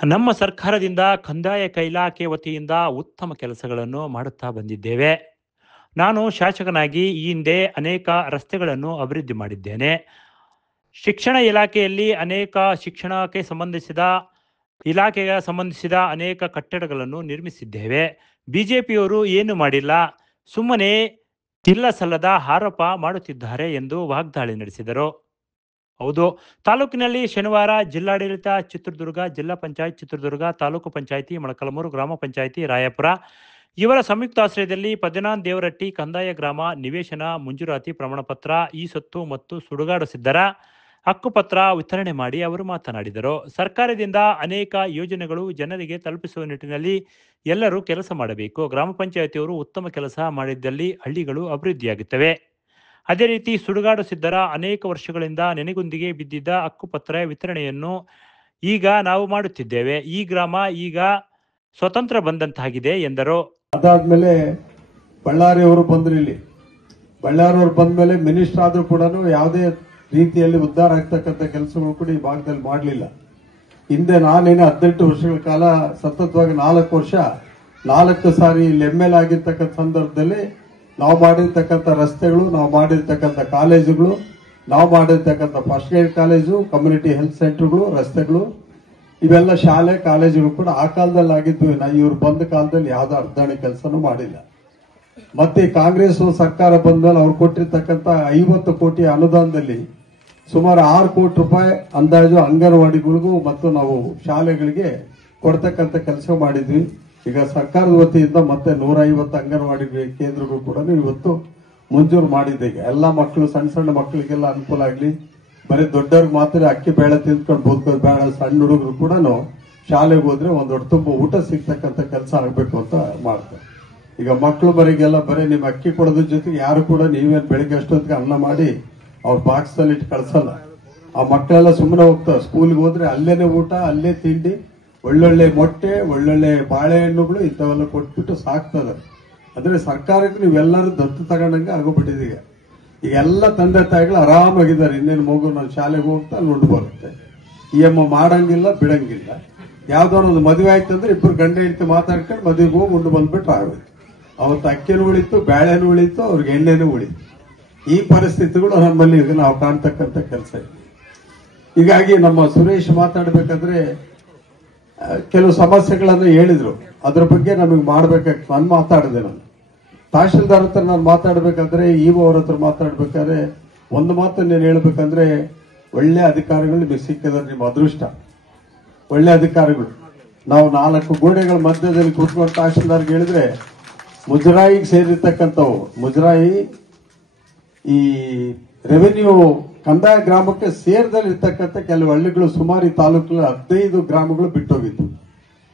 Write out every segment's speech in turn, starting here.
ನಮ್ಮ ಸರ್ಕಾರದಿಂದ ಕಂದಾಯ ಇಲಾಖೆ ವತಿಯಿಂದ ಉತ್ತಮ ಕೆಲಸಗಳನ್ನು ಮಾಡುತ್ತಾ ಬಂದಿದ್ದೇವೆ. ನಾನು ಶಾಸಕನಾಗಿ ಈ ಹಿಂದೆ ಅನೇಕ ರಸ್ತೆಗಳನ್ನು ಅಭಿವೃದ್ಧಿ ಮಾಡಿದ್ದೇನೆ. ಶಿಕ್ಷಣ ಇಲಾಖೆಯಲ್ಲಿ ಅನೇಕ ಶಿಕ್ಷಣಕ್ಕೆ ಇಲಾಖೆಗೆ ಸಂಬಂಧಿಸಿದ ಅನೇಕ ಕಟ್ಟಡಗಳನ್ನು ನಿರ್ಮಿಸಿದ್ದೇವೆ. ಬಿಜೆಪಿಯವರು ಏನು ಮಾಡಿಲ್ಲ, ಸುಮ್ಮನೆ ಇಲ್ಲ ಸಲ್ಲದ ಆರೋಪ ಮಾಡುತ್ತಿದ್ದಾರೆ ಎಂದು ವಾಗ್ದಾಳಿ ನಡೆಸಿದರು. ಹೌದು, ತಾಲೂಕಿನಲ್ಲಿ ಶನಿವಾರ ಜಿಲ್ಲಾಡಳಿತ ಚಿತ್ರದುರ್ಗ, ಜಿಲ್ಲಾ ಪಂಚಾಯತ್ ಚಿತ್ರದುರ್ಗ, ತಾಲೂಕು ಪಂಚಾಯಿತಿ ಮೊಳಕಾಲ್ಮೂರು, ಗ್ರಾಮ ಪಂಚಾಯಿತಿ ರಾಯಾಪುರ ಇವರ ಸಂಯುಕ್ತಾಶ್ರಯದಲ್ಲಿ ಪದ್ಮನಾಭ ದೇವರಟ್ಟಿ ಕಂದಾಯ ಗ್ರಾಮ ನಿವೇಶನ ಮಂಜೂರಾತಿ ಪ್ರಮಾಣಪತ್ರ, ಈ ಸೊತ್ತು ಮತ್ತು ಸುಡುಗಾಡು ಸಿದ್ಧರ ಹಕ್ಕುಪತ್ರ ವಿತರಣೆ ಮಾಡಿ ಅವರು ಮಾತನಾಡಿದರು. ಸರ್ಕಾರದಿಂದ ಅನೇಕ ಯೋಜನೆಗಳು ಜನರಿಗೆ ತಲುಪಿಸುವ ನಿಟ್ಟಿನಲ್ಲಿ ಎಲ್ಲರೂ ಕೆಲಸ ಮಾಡಬೇಕು. ಗ್ರಾಮ ಪಂಚಾಯಿತಿಯವರು ಉತ್ತಮ ಕೆಲಸ ಮಾಡಿದ್ದಲ್ಲಿ ಹಳ್ಳಿಗಳು ಅಭಿವೃದ್ಧಿಯಾಗುತ್ತವೆ. ಅದೇ ರೀತಿ ಸುಡುಗಾಡು ಸಿದ್ಧರ ಅನೇಕ ವರ್ಷಗಳಿಂದ ನೆನೆಗುಂದಿಗೆ ಬಿದ್ದಿದ್ದ ಹಕ್ಕುಪತ್ರ ವಿತರಣೆಯನ್ನು ಈಗ ನಾವು ಮಾಡುತ್ತಿದ್ದೇವೆ. ಈ ಗ್ರಾಮ ಈಗ ಸ್ವತಂತ್ರ ಬಂದಂತಾಗಿದೆ ಎಂದರು. ಅದಾದ್ಮೇಲೆ ಬಳ್ಳಾರಿಯವರು ಬಂದ್ರು. ಇಲ್ಲಿ ಬಳ್ಳಾರಿಯವರು ಬಂದ ಮೇಲೆ ಮಿನಿಸ್ಟರ್ ಆದ್ರೂ ಕೂಡ ಯಾವುದೇ ರೀತಿಯಲ್ಲಿ ಉದ್ಧಾರ ಆಗ್ತಕ್ಕಂಥ ಕೆಲಸಗಳು ಕೂಡ ಈ ಭಾಗದಲ್ಲಿ ಮಾಡಲಿಲ್ಲ. ಹಿಂದೆ ನಾನೇನು 18 ವರ್ಷಗಳ ಕಾಲ ಸತತವಾಗಿ 4 ವರ್ಷ 4 ಸಾರಿ ಇಲ್ಲಿ ML ಆಗಿರ್ತಕ್ಕಂಥ ಸಂದರ್ಭದಲ್ಲಿ ನಾವು ಮಾಡಿರ್ತಕ್ಕಂಥ ರಸ್ತೆಗಳು, ನಾವು ಮಾಡಿರ್ತಕ್ಕಂಥ ಕಾಲೇಜುಗಳು, ನಾವು ಮಾಡಿರ್ತಕ್ಕಂಥ first grade college, community health ಸೆಂಟರ್ಗಳು, ರಸ್ತೆಗಳು, ಇವೆಲ್ಲ ಶಾಲೆ ಕಾಲೇಜುಗಳು ಕೂಡ ಆ ಕಾಲದಲ್ಲಿ ಆಗಿದ್ವಿ. ಇವ್ರು ಬಂದ ಕಾಲದಲ್ಲಿ ಯಾವ್ದು ಅರ್ಧಣೆ ಕೆಲಸನೂ ಮಾಡಿಲ್ಲ. ಮತ್ತೆ ಕಾಂಗ್ರೆಸ್ ಸರ್ಕಾರ ಬಂದ್ಮೇಲೆ ಅವ್ರು ಕೊಟ್ಟಿರ್ತಕ್ಕಂಥ 50 ಕೋಟಿ ಅನುದಾನದಲ್ಲಿ ಸುಮಾರು 6 ಕೋಟಿ ರೂಪಾಯಿ ಅಂದಾಜು ಅಂಗನವಾಡಿಗಳಿಗೂ ಮತ್ತು ನಾವು ಶಾಲೆಗಳಿಗೆ ಕೊಡ್ತಕ್ಕಂಥ ಕೆಲಸ ಮಾಡಿದ್ವಿ. ಈಗ ಸರ್ಕಾರದ ವತಿಯಿಂದ ಮತ್ತೆ 150 ಅಂಗನವಾಡಿ ಕೇಂದ್ರಗಳು ಕೂಡ ಇವತ್ತು ಮಂಜೂರು ಮಾಡಿದ್ದೇವೆ. ಎಲ್ಲ ಮಕ್ಕಳು, ಸಣ್ಣ ಸಣ್ಣ ಮಕ್ಕಳಿಗೆಲ್ಲ ಅನುಕೂಲ ಆಗಲಿ. ಬರೀ ದೊಡ್ಡವ್ರಿಗೆ ಮಾತ್ರ ಅಕ್ಕಿ ಬೇಳೆ ತಿಂದ್ಕೊಂಡು ಬದುಕೋದು ಬೇಡ, ಸಣ್ಣ ಹುಡುಗರು ಕೂಡ ಶಾಲೆಗೆ ಹೋದ್ರೆ ಒಂದು ಹೊಟ್ಟೆ ತುಂಬ ಊಟ ಸಿಗ್ತಕ್ಕಂಥ ಕೆಲಸ ಆಗಬೇಕು ಅಂತ ಮಾಡ್ತಾರೆ. ಈಗ ಮಕ್ಕಳು ಮರಿಗೆಲ್ಲ ಬರೀ ನಿಮ್ಮ ಅಕ್ಕಿ ಕೊಡೋದ್ರ ಜೊತೆಗೆ ಯಾರು ಕೂಡ ನೀವೇನು ಬೆಳಿಗ್ಗೆ ಅಷ್ಟೊತ್ತಿಗೆ ಅನ್ನ ಮಾಡಿ ಅವ್ರ ಬಾಕ್ಸ್ದಲ್ಲಿ ಇಟ್ಟು ಕಳ್ಸಲ್ಲ. ಆ ಮಕ್ಕಳೆಲ್ಲ ಸುಮ್ಮನೆ ಹೋಗ್ತಾರೆ. ಸ್ಕೂಲ್ಗೆ ಹೋದ್ರೆ ಅಲ್ಲೇನೆ ಊಟ, ಅಲ್ಲೇ ತಿಂಡಿ, ಒಳ್ಳೊಳ್ಳೆ ಮೊಟ್ಟೆ, ಒಳ್ಳೊಳ್ಳೆ ಬಾಳೆಹಣ್ಣುಗಳು ಇಂಥವೆಲ್ಲ ಕೊಟ್ಬಿಟ್ಟು ಸಾಕ್ತದೆ. ಅಂದ್ರೆ ಸರ್ಕಾರಕ್ಕೆ ನೀವೆಲ್ಲರೂ ದತ್ತು ತಗೊಂಡಂಗೆ ಆಗೋಗ್ಬಿಟ್ಟಿದೀಗ. ಈಗ ಎಲ್ಲ ತಂದೆ ತಾಯಿಗಳು ಆರಾಮಾಗಿದ್ದಾರೆ. ಇನ್ನೇನು ಮಗು ನಾನು ಶಾಲೆಗೆ ಹೋಗ್ತಾ ಅಲ್ಲಿ ಉಂಡು ಬರುತ್ತೆ. EM ಮಾಡಂಗಿಲ್ಲ, ಬಿಡಂಗಿಲ್ಲ. ಯಾವ್ದಾದ್ರು ಒಂದು ಮದುವೆ ಆಯ್ತಂದ್ರೆ ಇಬ್ಬರು ಗಂಡ ಹೆಂಡತಿ ಮಾತಾಡ್ಕೊಂಡು ಮದುವೆಗೆ ಹೋಗಿ ಉಂಡು ಬಂದ್ಬಿಟ್ರೆ ಆಗೋಯ್ತು. ಅವತ್ತು ಅಕ್ಕಿನೂ ಉಳಿತು, ಬೇಳೆನೂ ಉಳಿತು, ಅವ್ರಿಗೆ ಎಣ್ಣೆನೂ ಉಳಿತು. ಈ ಪರಿಸ್ಥಿತಿಗಳು ನಮ್ಮಲ್ಲಿ ಈಗ ನಾವು ಕಾಣ್ತಕ್ಕಂಥ ಕೆಲಸ ಇದೆ. ಹೀಗಾಗಿ ನಮ್ಮ ಸುರೇಶ್ ಮಾತಾಡ್ಬೇಕಾದ್ರೆ ಕೆಲವು ಸಮಸ್ಯೆಗಳನ್ನು ಹೇಳಿದ್ರು. ಅದ್ರ ಬಗ್ಗೆ ನಮಗೆ ಮಾಡ್ಬೇಕಾಗ್ತದೆ. ನಾನು ಮಾತಾಡಿದೆ. ನಾನು ತಹಶೀಲ್ದಾರ್ ಹತ್ರ ನಾನು ಮಾತಾಡ್ಬೇಕಾದ್ರೆ, EO ಅವ್ರ ಹತ್ರ ಮಾತಾಡ್ಬೇಕಾದ್ರೆ ಒಂದು ಮಾತು నేను ಹೇಳ್ಬೇಕಂದ್ರೆ, ಒಳ್ಳೆ ಅಧಿಕಾರಿಗಳು ನಿಮಗೆ ಸಿಕ್ಕಿದ್ರೆ ನಿಮ್ಮ ಅದೃಷ್ಟ. ಒಳ್ಳೆ ಅಧಿಕಾರಿಗಳು. ನಾವು 4 ಗೋಡೆಗಳ ಮಧ್ಯದಲ್ಲಿ ಕೂತ್ಕೊಂಡು ತಹಶೀಲ್ದಾರ್ಗೆ ಹೇಳಿದ್ರೆ, ಮುಜರಾಯಿಗೆ ಸೇರಿರ್ತಕ್ಕಂಥವು, ಮುಜರಾಯಿ ಈ ರೆವೆನ್ಯೂ ಕಂದಾಯ ಗ್ರಾಮಕ್ಕೆ ಸೇರ್ದಲ್ಲಿರ್ತಕ್ಕಂಥ ಕೆಲವು ಹಳ್ಳಿಗಳು ಸುಮಾರು ಈ ತಾಲೂಕಿನ 15 ಗ್ರಾಮಗಳು ಬಿಟ್ಟೋಗಿತ್ತು.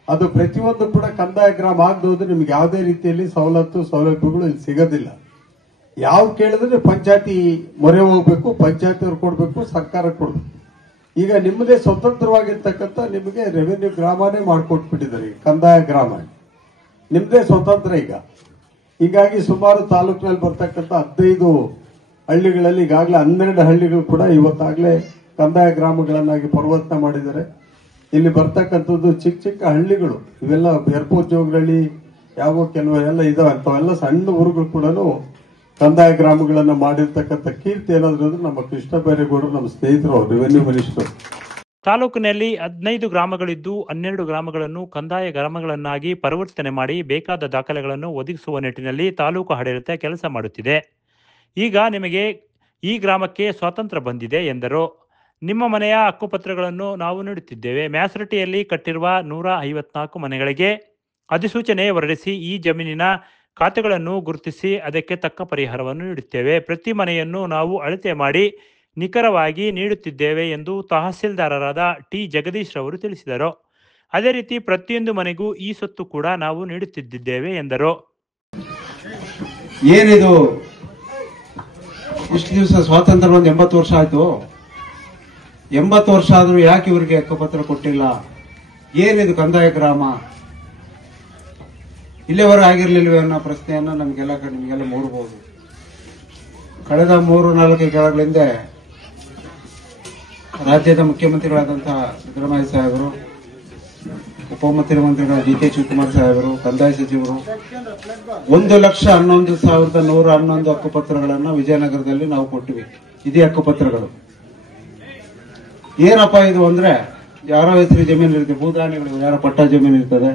ಅದು ಪ್ರತಿಯೊಂದು ಕೂಡ ಕಂದಾಯ ಗ್ರಾಮ ಆಗದೋದ್ರೆ ನಿಮ್ಗೆ ಯಾವುದೇ ರೀತಿಯಲ್ಲಿ ಸೌಲಭ್ಯಗಳು ಇಲ್ಲಿ ಸಿಗೋದಿಲ್ಲ. ಯಾವ್ದು ಕೇಳಿದ್ರೆ ಪಂಚಾಯತಿ ಮೊರೆ ಹೋಗ್ಬೇಕು, ಪಂಚಾಯತಿಯವ್ರು ಕೊಡ್ಬೇಕು, ಸರ್ಕಾರ ಕೊಡ್ಬೇಕು. ಈಗ ನಿಮ್ಮದೇ ಸ್ವತಂತ್ರವಾಗಿರ್ತಕ್ಕಂಥ ನಿಮಗೆ ರೆವೆನ್ಯೂ ಗ್ರಾಮನೇ ಮಾಡಿಕೊಟ್ಬಿಟ್ಟಿದ್ದಾರೆ. ಈಗ ಕಂದಾಯ ಗ್ರಾಮ ನಿಮ್ದೇ ಸ್ವತಂತ್ರ ಈಗ. ಹೀಗಾಗಿ ಸುಮಾರು ತಾಲೂಕಿನಲ್ಲಿ ಬರ್ತಕ್ಕಂಥ 15 ಹಳ್ಳಿಗಳಲ್ಲಿ ಈಗಾಗಲೇ 12 ಹಳ್ಳಿಗಳು ಕೂಡ ಇವತ್ತಾಗಲೇ ಕಂದಾಯ ಗ್ರಾಮಗಳನ್ನಾಗಿ ಪರಿವರ್ತನೆ ಮಾಡಿದ್ದಾರೆ. ಇಲ್ಲಿ ಬರ್ತಕ್ಕಂಥದ್ದು ಚಿಕ್ಕ ಚಿಕ್ಕ ಹಳ್ಳಿಗಳು, ಇವೆಲ್ಲ ಎರ್ಪೋದ್ಯೋಗಗಳಲ್ಲಿ ಯಾವ ಕೆಲವು ಎಲ್ಲ ಇದಾವೆ. ಅಂಥವೆಲ್ಲ ಸಣ್ಣ ಊರುಗಳು ಕೂಡ ಕಂದಾಯ ಗ್ರಾಮಗಳನ್ನ ಮಾಡಿರ್ತಕ್ಕಂಥ ಕೀರ್ತಿ ಏನಾದ್ರು ಅಂದ್ರೆ ನಮ್ಮ ಕೃಷ್ಣ ಬೈರೇಗೌಡರು, ನಮ್ಮ ಸ್ನೇಹಿತರು, ರೆವೆನ್ಯೂ ಮಿನಿಸ್ಟರ್. ತಾಲೂಕಿನಲ್ಲಿ 15 ಗ್ರಾಮಗಳಿದ್ದು 12 ಗ್ರಾಮಗಳನ್ನು ಕಂದಾಯ ಗ್ರಾಮಗಳನ್ನಾಗಿ ಪರಿವರ್ತನೆ ಮಾಡಿ ಬೇಕಾದ ದಾಖಲೆಗಳನ್ನು ಒದಗಿಸುವ ನಿಟ್ಟಿನಲ್ಲಿ ತಾಲೂಕು ಆಡಳಿತ ಕೆಲಸ ಮಾಡುತ್ತಿದೆ. ಈಗ ನಿಮಗೆ ಈ ಗ್ರಾಮಕ್ಕೆ ಸ್ವಾತಂತ್ರ್ಯ ಬಂದಿದೆ ಎಂದರು. ನಿಮ್ಮ ಮನೆಯ ಹಕ್ಕುಪತ್ರಗಳನ್ನು ನಾವು ನೀಡುತ್ತಿದ್ದೇವೆ. ಮ್ಯಾಸರಟಿಯಲ್ಲಿ ಕಟ್ಟಿರುವ 154 ಮನೆಗಳಿಗೆ ಅಧಿಸೂಚನೆ ಹೊರಡಿಸಿ ಈ ಜಮೀನಿನ ಖಾತೆಗಳನ್ನು ಗುರುತಿಸಿ ಅದಕ್ಕೆ ತಕ್ಕ ಪರಿಹಾರವನ್ನು ನೀಡುತ್ತೇವೆ. ಪ್ರತಿ ಮನೆಯನ್ನು ನಾವು ಅಳತೆ ಮಾಡಿ ನಿಖರವಾಗಿ ನೀಡುತ್ತಿದ್ದೇವೆ ಎಂದು ತಹಸೀಲ್ದಾರರಾದ ಟಿ ಜಗದೀಶ್ ರವರು ತಿಳಿಸಿದರು. ಅದೇ ರೀತಿ ಪ್ರತಿಯೊಂದು ಮನೆಗೂ ಈ ಸೊತ್ತು ಕೂಡ ನಾವು ನೀಡುತ್ತಿದ್ದೇವೆ ಎಂದರು. ಏನಿದು ಇಷ್ಟು ದಿವಸ ಸ್ವಾತಂತ್ರ್ಯ ಒಂದು 80 ವರ್ಷ ಆಯ್ತು. 80 ವರ್ಷ ಆದ್ರೂ ಯಾಕೆ ಇವರಿಗೆ ಹಕ್ಕುಪತ್ರ ಕೊಟ್ಟಿಲ್ಲ? ಏನಿದು ಕಂದಾಯ ಗ್ರಾಮ? ಇಲ್ಲಿವರೆಗೆ ಆಗಿರ್ಲಿಲ್ವೇ ಅನ್ನೋ ಪ್ರಶ್ನೆಯನ್ನ ನಿಮಗೆಲ್ಲ ಮೂಡಬಹುದು. ಕಳೆದ 3-4 ಕೆಳಗಳಿಂದ ರಾಜ್ಯದ ಮುಖ್ಯಮಂತ್ರಿಗಳಾದಂತಹ ಸಿದ್ದರಾಮಯ್ಯ ಸಾಹೇಬರು ಉಪಮುಖ್ಯಮಂತ್ರಿಗಳ ಡಿ ಕೆ ಶಿವಕುಮಾರ್ ಸಾಹೇಬರು, ಕಂದಾಯ ಸಚಿವರು 1,11,111 ಹಕ್ಕುಪತ್ರಗಳನ್ನ ವಿಜಯನಗರದಲ್ಲಿ ನಾವು ಕೊಟ್ಟಿವಿ. ಇದೇ ಹಕ್ಕುಪತ್ರಗಳು. ಏನಪ್ಪಾ ಇದು ಅಂದ್ರೆ, ಯಾರೋ ಹೆಸರು ಜಮೀನು ಇರ್ತದೆ, ಭೂದಾನಿಗಳು ಯಾರೋ ಪಟ್ಟ ಜಮೀನು ಇರ್ತದೆ,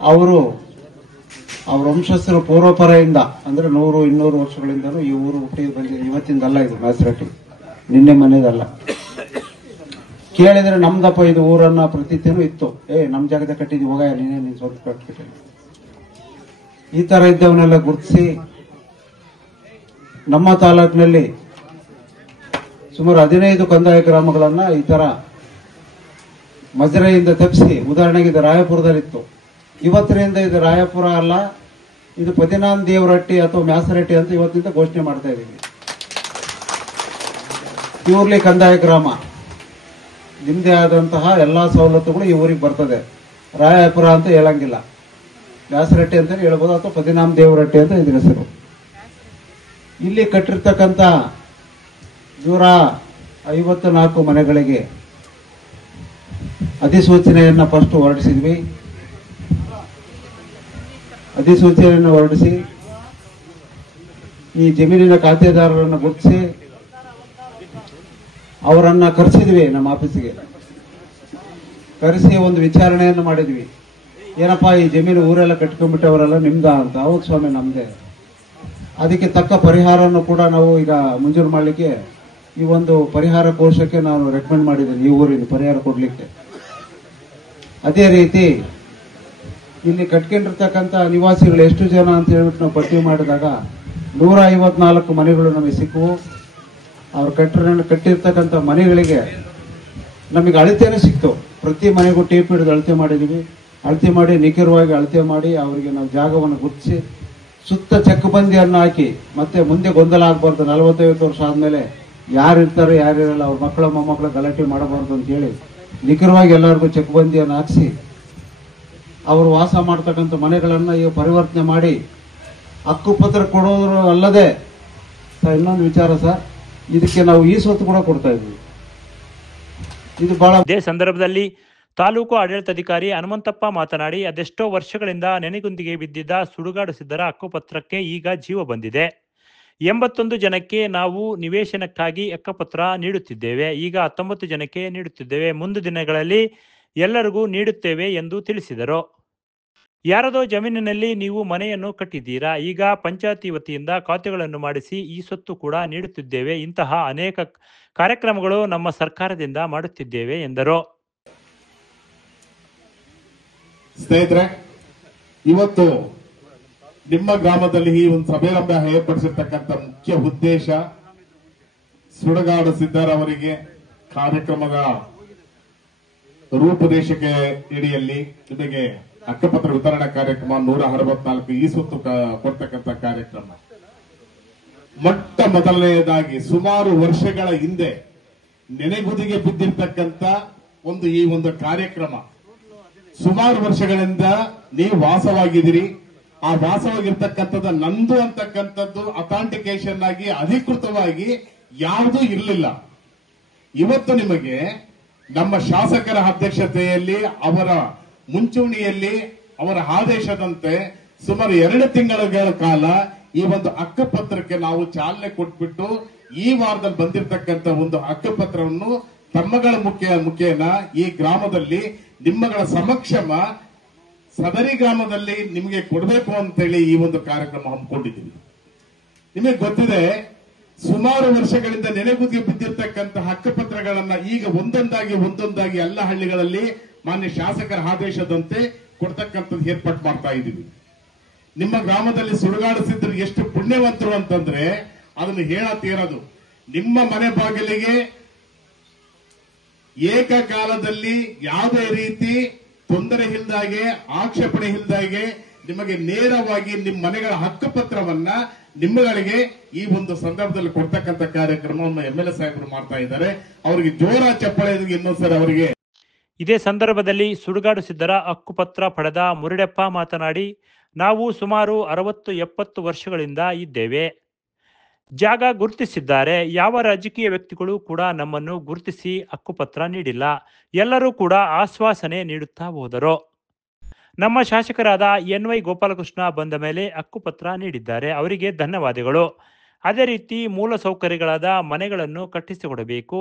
ಅವರು ಅವ್ರ ವಂಶಸ್ಥರು ಪೂರ್ವಪರೆಯಿಂದ ಅಂದ್ರೆ 100-200 ವರ್ಷಗಳಿಂದಲೂ ಈ ಊರು ಹುಟ್ಟಿ ಬಂದಿದೆ. ಇವತ್ತಿಂದಲ್ಲ, ಇದು ಮ್ಯಾಸರಟ್ಟಿ ನಿನ್ನೆ ಮನೆಯದಲ್ಲ. ಕೇಳಿದ್ರೆ ನಮ್ದಪ್ಪ ಇದು ಊರನ್ನ ಪ್ರತೀತಿನೂ ಇತ್ತು. ನಮ್ ಜಾಗದ ಕಟ್ಟಿದ್ವಿ, ಹೋಗ ನೀನ್ ಸ್ವಂತ ಕಟ್ಬಿಟ್ಟೆ. ಈ ತರ ಇದ್ದವನ್ನೆಲ್ಲ ಗುರುತಿಸಿ ನಮ್ಮ ತಾಲೂಕಿನಲ್ಲಿ ಸುಮಾರು 15 ಕಂದಾಯ ಗ್ರಾಮಗಳನ್ನ ಈ ತರ ಮಜರೆಯಿಂದ ತಪ್ಪಿಸಿ, ಉದಾಹರಣೆಗೆ ಇದು ರಾಯಪುರದಲ್ಲಿತ್ತು. ಇವತ್ತಿನಿಂದ ಇದು ರಾಯಪುರ ಅಲ್ಲ, ಇದು ಪದಿನಾನ್ ದೇವರಟ್ಟಿ ಅಥವಾ ಮ್ಯಾಸರಟ್ಟಿ ಅಂತ ಇವತ್ತಿಂದ ಘೋಷಣೆ ಮಾಡ್ತಾ ಇದ್ದೀವಿ. ಪ್ಯೂರ್ಲಿ ಕಂದಾಯ ಗ್ರಾಮ, ನಿಮ್ಮದೇ ಆದಂತಹ ಎಲ್ಲಾ ಸವಲತ್ತುಗಳು ಈ ಊರಿಗೆ ಬರ್ತದೆ. ರಾಯಪುರ ಅಂತ ಹೇಳಂಗಿಲ್ಲ, ಮ್ಯಾಸರಟ್ಟಿ ಅಂತ ಹೇಳ್ಬೋದು, ಅಥವಾ ಪದಿನಾಮ್ ದೇವರಟ್ಟಿ ಅಂತ ಇದ್ರ ಹೆಸರು. ಇಲ್ಲಿ ಕಟ್ಟಿರ್ತಕ್ಕಂಥ 154 ಮನೆಗಳಿಗೆ ಅಧಿಸೂಚನೆಯನ್ನ ಫಸ್ಟ್ ಹೊರಡಿಸಿದ್ವಿ. ಅಧಿಸೂಚನೆಯನ್ನು ಹೊರಡಿಸಿ ಈ ಜಮೀನಿನ ಖಾತೆದಾರರನ್ನು ಗುರುತಿಸಿ ಅವರನ್ನ ಕರೆಸಿದ್ವಿ. ನಮ್ಮ ಆಫೀಸಿಗೆ ಕರೆಸಿ ಒಂದು ವಿಚಾರಣೆಯನ್ನು ಮಾಡಿದ್ವಿ. ಏನಪ್ಪಾ ಈ ಜಮೀನು ಊರೆಲ್ಲ ಕಟ್ಕೊಂಡ್ಬಿಟ್ಟವರೆಲ್ಲ ನಿಮ್ದ ಅಂತ. ಹೌದು ಸ್ವಾಮಿ, ನಮ್ದೇ. ಅದಕ್ಕೆ ತಕ್ಕ ಪರಿಹಾರವನ್ನು ಕೂಡ ನಾವು ಈಗ ಮಂಜೂರು ಮಾಡಲಿಕ್ಕೆ ಈ ಒಂದು ಪರಿಹಾರ ಕೋಶಕ್ಕೆ ನಾನು ರೆಕಮೆಂಡ್ ಮಾಡಿದ್ದೀನಿ, ಈ ಊರಿನ ಪರಿಹಾರ ಕೊಡ್ಲಿಕ್ಕೆ. ಅದೇ ರೀತಿ ಇಲ್ಲಿ ಕಟ್ಕೊಂಡಿರ್ತಕ್ಕಂಥ ನಿವಾಸಿಗಳು ಎಷ್ಟು ಜನ ಅಂತ ಹೇಳ್ಬಿಟ್ಟು ನಾವು ಪಟ್ಟಿ ಮಾಡಿದಾಗ 154 ಮನೆಗಳು ನಮಗೆ ಸಿಕ್ಕವು. ಅವ್ರು ಕಟ್ಟಿರ್ತಕ್ಕಂಥ ಮನೆಗಳಿಗೆ ನಮಗೆ ಅಳತೆನೂ ಸಿಕ್ತು. ಪ್ರತಿ ಮನೆಗೂ ಟೇಪ್ ಹಿಡಿದು ಅಳತೆ ಮಾಡಿದೀವಿ. ಅಳತೆ ಮಾಡಿ ನಿಖರವಾಗಿ ಅಳತೆ ಮಾಡಿ ಅವರಿಗೆ ನಾವು ಜಾಗವನ್ನು ಗುರುತಿಸಿ ಸುತ್ತ ಚೆಕ್ಬಂದಿಯನ್ನು ಹಾಕಿ, ಮತ್ತೆ ಮುಂದೆ ಗೊಂದಲ ಆಗಬಾರ್ದು. 40-50 ವರ್ಷ ಆದ್ಮೇಲೆ ಯಾರು ಇರ್ತಾರೆ ಯಾರಿರಲ್ಲ, ಅವ್ರ ಮಕ್ಕಳ ಮೊಮ್ಮಕ್ಕಳ ಗಲಾಟೆ ಮಾಡಬಾರ್ದು ಅಂತ ಹೇಳಿ ನಿಖರವಾಗಿ ಎಲ್ಲರಿಗೂ ಚೆಕ್ಬಂದಿಯನ್ನು ಹಾಕಿಸಿ ಅವರು ವಾಸ ಮಾಡ್ತಕ್ಕಂಥ ಮನೆಗಳನ್ನ ಈಗ ಪರಿವರ್ತನೆ ಮಾಡಿ ಹಕ್ಕುಪತ್ರ ಕೊಡೋದ್ರ ಅಲ್ಲದೆ ಇನ್ನೊಂದು ವಿಚಾರ ಸರ್, ಇದಕ್ಕೆ ನಾವು ಈ ಸ್ವತ್ತು ಕೂಡ ಕೊಡ್ತಾ ಇದ್ವಿ. ಇದು ಬಹಳ. ಇದೇ ಸಂದರ್ಭದಲ್ಲಿ ತಾಲೂಕು ಆಡಳಿತಾಧಿಕಾರಿ ಹನುಮಂತಪ್ಪ ಮಾತನಾಡಿ, ಅದೆಷ್ಟೋ ವರ್ಷಗಳಿಂದ ನೆನೆಗುಂದಿಗೆ ಬಿದ್ದಿದ್ದ ಸುಡುಗಾಡು ಸಿದ್ದರ ಹಕ್ಕುಪತ್ರಕ್ಕೆ ಈಗ ಜೀವ ಬಂದಿದೆ. 81 ಜನಕ್ಕೆ ನಾವು ನಿವೇಶನಕ್ಕಾಗಿ ಹಕ್ಕುಪತ್ರ ನೀಡುತ್ತಿದ್ದೇವೆ. ಈಗ 19 ಜನಕ್ಕೆ ನೀಡುತ್ತಿದ್ದೇವೆ. ಮುಂದಿನ ದಿನಗಳಲ್ಲಿ ಎಲ್ಲರಿಗೂ ನೀಡುತ್ತೇವೆ ಎಂದು ತಿಳಿಸಿದರು. ಯಾರದೋ ಜಮೀನಿನಲ್ಲಿ ನೀವು ಮನೆಯನ್ನು ಕಟ್ಟಿದ್ದೀರಾ, ಈಗ ಪಂಚಾಯತಿ ವತಿಯಿಂದ ಖಾತೆಗಳನ್ನು ಮಾಡಿಸಿ ಈ ಸ್ವತ್ತು ಕೂಡ ನೀಡುತ್ತಿದ್ದೇವೆ. ಇಂತಹ ಅನೇಕ ಕಾರ್ಯಕ್ರಮಗಳು ನಮ್ಮ ಸರ್ಕಾರದಿಂದ ಮಾಡುತ್ತಿದ್ದೇವೆ ಎಂದರು. ಸ್ನೇಹಿತರೆ, ಇವತ್ತು ನಿಮ್ಮ ಗ್ರಾಮದಲ್ಲಿ ಈ ಒಂದು ಸಭೆಯನ್ನ ಏರ್ಪಡಿಸಿರ್ತಕ್ಕಂಥ ಮುಖ್ಯ ಉದ್ದೇಶ ಸುಡುಗಾಡು ಸಿದ್ದರವರಿಗೆ ಕಾರ್ಯಕ್ರಮದ ರೂಪುರೇಷೆಗೆ ಅಡಿಯಲ್ಲಿ ನಿಮಗೆ ಹಕ್ಕುಪತ್ರ ವಿತರಣಾ ಕಾರ್ಯಕ್ರಮ 164 ಈ ಸ್ವತ್ತು ಕೊಡ್ತಕ್ಕಂಥ ಕಾರ್ಯಕ್ರಮ. ಮೊಟ್ಟ ಮೊದಲನೆಯದಾಗಿ ಸುಮಾರು ವರ್ಷಗಳ ಹಿಂದೆ ನೆನೆಗುದಿಗೆ ಬಿದ್ದಿರ್ತಕ್ಕಂಥ ಈ ಒಂದು ಕಾರ್ಯಕ್ರಮ. ಸುಮಾರು ವರ್ಷಗಳಿಂದ ನೀವು ವಾಸವಾಗಿದ್ದೀರಿ. ಆ ವಾಸವಾಗಿರ್ತಕ್ಕಂಥದ್ದು ನಂದು ಅಂತಕ್ಕಂಥದ್ದು ಅಥಾಂಟಿಕೇಶನ್ ಆಗಿ ಅಧಿಕೃತವಾಗಿ ಯಾವುದೂ ಇರಲಿಲ್ಲ. ಇವತ್ತು ನಿಮಗೆ ನಮ್ಮ ಶಾಸಕರ ಅಧ್ಯಕ್ಷತೆಯಲ್ಲಿ, ಅವರ ಮುಂಚೂಣಿಯಲ್ಲಿ, ಅವರ ಆದೇಶದಂತೆ ಸುಮಾರು 2 ತಿಂಗಳ ಕಾಲ ಈ ಒಂದು ಹಕ್ಕುಪತ್ರಕ್ಕೆ ನಾವು ಚಾಲನೆ ಕೊಟ್ಬಿಟ್ಟು ಈ ವಾರದಲ್ಲಿ ಬಂದಿರತಕ್ಕಂಥ ಒಂದು ಹಕ್ಕುಪತ್ರವನ್ನು ತಮ್ಮಗಳ ಮುಖೇನ ಈ ಗ್ರಾಮದಲ್ಲಿ ನಿಮ್ಮಗಳ ಸಮಕ್ಷಮ ಸದರಿ ಗ್ರಾಮದಲ್ಲಿ ನಿಮಗೆ ಕೊಡಬೇಕು ಅಂತೇಳಿ ಈ ಒಂದು ಕಾರ್ಯಕ್ರಮ ಹಮ್ಮಿಕೊಂಡಿದ್ದೀವಿ. ನಿಮಗೆ ಗೊತ್ತಿದೆ, ಸುಮಾರು ವರ್ಷಗಳಿಂದ ನೆನೆಗುದಿಗೆ ಬಿದ್ದಿರ್ತಕ್ಕಂಥ ಹಕ್ಕುಪತ್ರಗಳನ್ನ ಈಗ ಒಂದೊಂದಾಗಿ ಎಲ್ಲ ಹಳ್ಳಿಗಳಲ್ಲಿ ಮಾನ್ಯ ಶಾಸಕರ ಆದೇಶದಂತೆ ಕೊಡ್ತಕ್ಕಂಥದ್ದು ಏರ್ಪಾಟ್ ಮಾಡ್ತಾ ಇದ್ದೀವಿ. ನಿಮ್ಮ ಗ್ರಾಮದಲ್ಲಿ ಸುಡುಗಾಡು ಸಿದ್ಧರು ಎಷ್ಟು ಪುಣ್ಯವಂತರು ಅಂತಂದ್ರೆ ಅದನ್ನು ಹೇಳತೀರದು. ನಿಮ್ಮ ಮನೆ ಬಾಗಿಲಿಗೆ ಏಕಕಾಲದಲ್ಲಿ ಯಾವುದೇ ರೀತಿ ತೊಂದರೆ ಇಲ್ಲದಾಗೆ, ಆಕ್ಷೇಪಣೆ ಇಲ್ಲದಾಗೆ ನಿಮಗೆ ನೇರವಾಗಿ ನಿಮ್ಮ ಮನೆಗಳ ಹಕ್ಕುಪತ್ರವನ್ನ ನಿಮ್ಮಗಳಿಗೆ ಈ ಒಂದು ಸಂದರ್ಭದಲ್ಲಿ ಕೊಡ್ತಕ್ಕಂಥ ಕಾರ್ಯಕ್ರಮವನ್ನು MLA ಸಾಹೇಬರು ಮಾಡ್ತಾ ಇದ್ದಾರೆ. ಅವರಿಗೆ ಜೋರ ಚಪ್ಪಾಳೆ ಇನ್ನೊಂದ್ಸರಿ ಅವರಿಗೆ. ಇದೇ ಸಂದರ್ಭದಲ್ಲಿ ಸುಡುಗಾಡು ಸಿದ್ದರ ಹಕ್ಕುಪತ್ರ ಪಡೆದ ಮುರುಡೆಪ್ಪ ಮಾತನಾಡಿ, ನಾವು ಸುಮಾರು 60-70 ವರ್ಷಗಳಿಂದ ಇದ್ದೇವೆ. ಜಾಗ ಗುರುತಿಸಿದ್ದಾರೆ. ಯಾವ ರಾಜಕೀಯ ವ್ಯಕ್ತಿಗಳು ಕೂಡ ನಮ್ಮನ್ನು ಗುರುತಿಸಿ ಹಕ್ಕುಪತ್ರ ನೀಡಿಲ್ಲ. ಎಲ್ಲರೂ ಕೂಡ ಆಶ್ವಾಸನೆ ನೀಡುತ್ತಾ ಹೋದರು. ನಮ್ಮ ಶಾಸಕರಾದ NY ಗೋಪಾಲಕೃಷ್ಣ ಬಂದ ಮೇಲೆ ಹಕ್ಕುಪತ್ರ ನೀಡಿದ್ದಾರೆ. ಅವರಿಗೆ ಧನ್ಯವಾದಗಳು. ಅದೇ ರೀತಿ ಮೂಲಸೌಕರ್ಯಗಳಾದ ಮನೆಗಳನ್ನು ಕಟ್ಟಿಸಿಕೊಡಬೇಕು.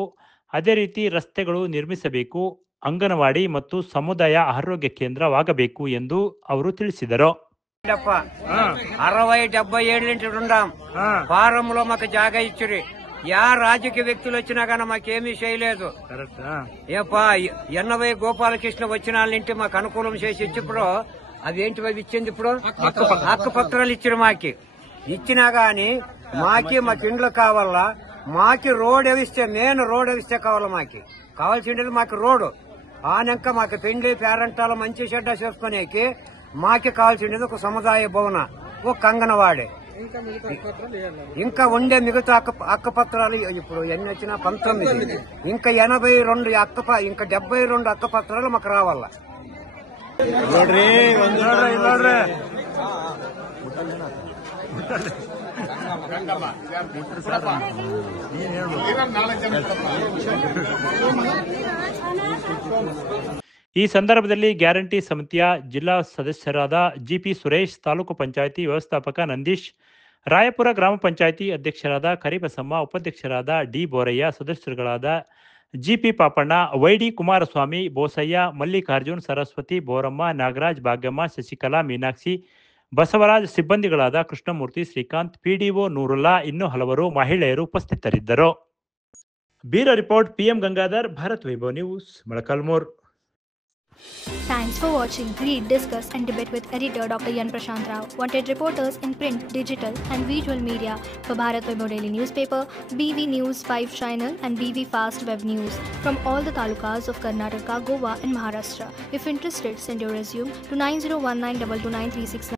ಅದೇ ರೀತಿ ರಸ್ತೆಗಳು ನಿರ್ಮಿಸಬೇಕು. ಅಂಗನವಾಡಿ ಮತ್ತು ಸಮುದಾಯ ಆರೋಗ್ಯ ಕೇಂದ್ರವಾಗಬೇಕು ಎಂದು ಅವರು ತಿಳಿಸಿದರು. 60-70 ఉండాం ఫారంలో మాకు జాగా ఇచ్చిరి. యా రాజకీయ వ్యక్తులు వచ్చినా కానీ మాకేమీ చేయలేదు. ఏపా 80 గోపాలకృష్ణ వచ్చిన వాళ్ళ ఇంటి మాకు అనుకూలం చేసి ఇచ్చిప్పుడు అదేంటి అవి ఇచ్చింది. ఇప్పుడు హక్కు పత్రాలు ఇచ్చారు. మాకి ఇచ్చినా గాని మాకు ఇండ్లు కావాలా. మాకి రోడ్ వేస్తే మెయిన్ రోడ్ వేస్తే కావాలా. మాకి కావాల్సిండేది మాకు రోడ్డు. ఆనక మాకు పెండ్లి పేరంటాలు మంచి చెడ్డ చేసుకునేకి మాకి కావాల్సిండేది ఒక సముదాయ భవన, ఒక అంగనవాడి, ఇంకా ఉండే మిగతా హక్కుపత్రాలు ఇప్పుడు ఎన్ని వచ్చినా 19, ఇంకా 82 ఇంకా 72 హక్కుపత్రాలు మాకు రావాల. ಈ ಸಂದರ್ಭದಲ್ಲಿ ಗ್ಯಾರಂಟಿ ಸಮಿತಿಯ ಜಿಲ್ಲಾ ಸದಸ್ಯರಾದ GP ಸುರೇಶ್, ತಾಲೂಕು ಪಂಚಾಯಿತಿ ವ್ಯವಸ್ಥಾಪಕ ನಂದೀಶ್, ರಾಯಪುರ ಗ್ರಾಮ ಪಂಚಾಯಿತಿ ಅಧ್ಯಕ್ಷರಾದ ಕರಿಬಸಮ್ಮ, ಉಪಾಧ್ಯಕ್ಷರಾದ D Borayya, ಸದಸ್ಯರುಗಳಾದ GP Papanna, YD Kumaraswamy, ಬೋಸಯ್ಯ, Mallikarjun, Saraswati, Boramma, Nagaraj, Bhagyamma, Shashikala, Meenakshi, Basavaraj, ಸಿಬ್ಬಂದಿಗಳಾದ Krishnamurthy, Srikanth, PDO Nurulla, ಇನ್ನೂ ಹಲವರು ಮಹಿಳೆಯರು ಉಪಸ್ಥಿತರಿದ್ದರು. Bureau report PM Gangadhar, Bharat Vaibhav news, Molakalmuru. Thanks for watching. Read, discuss and debate with editor Dr. Yan Prashant Rao. Wanted reporters in print, digital and visual media for Bharat Vaibhav Daily Newspaper, BV News 5 Channel and BV Fast Web News from all the talukas of Karnataka, Goa and Maharashtra. If interested, send your resume to 9019229369.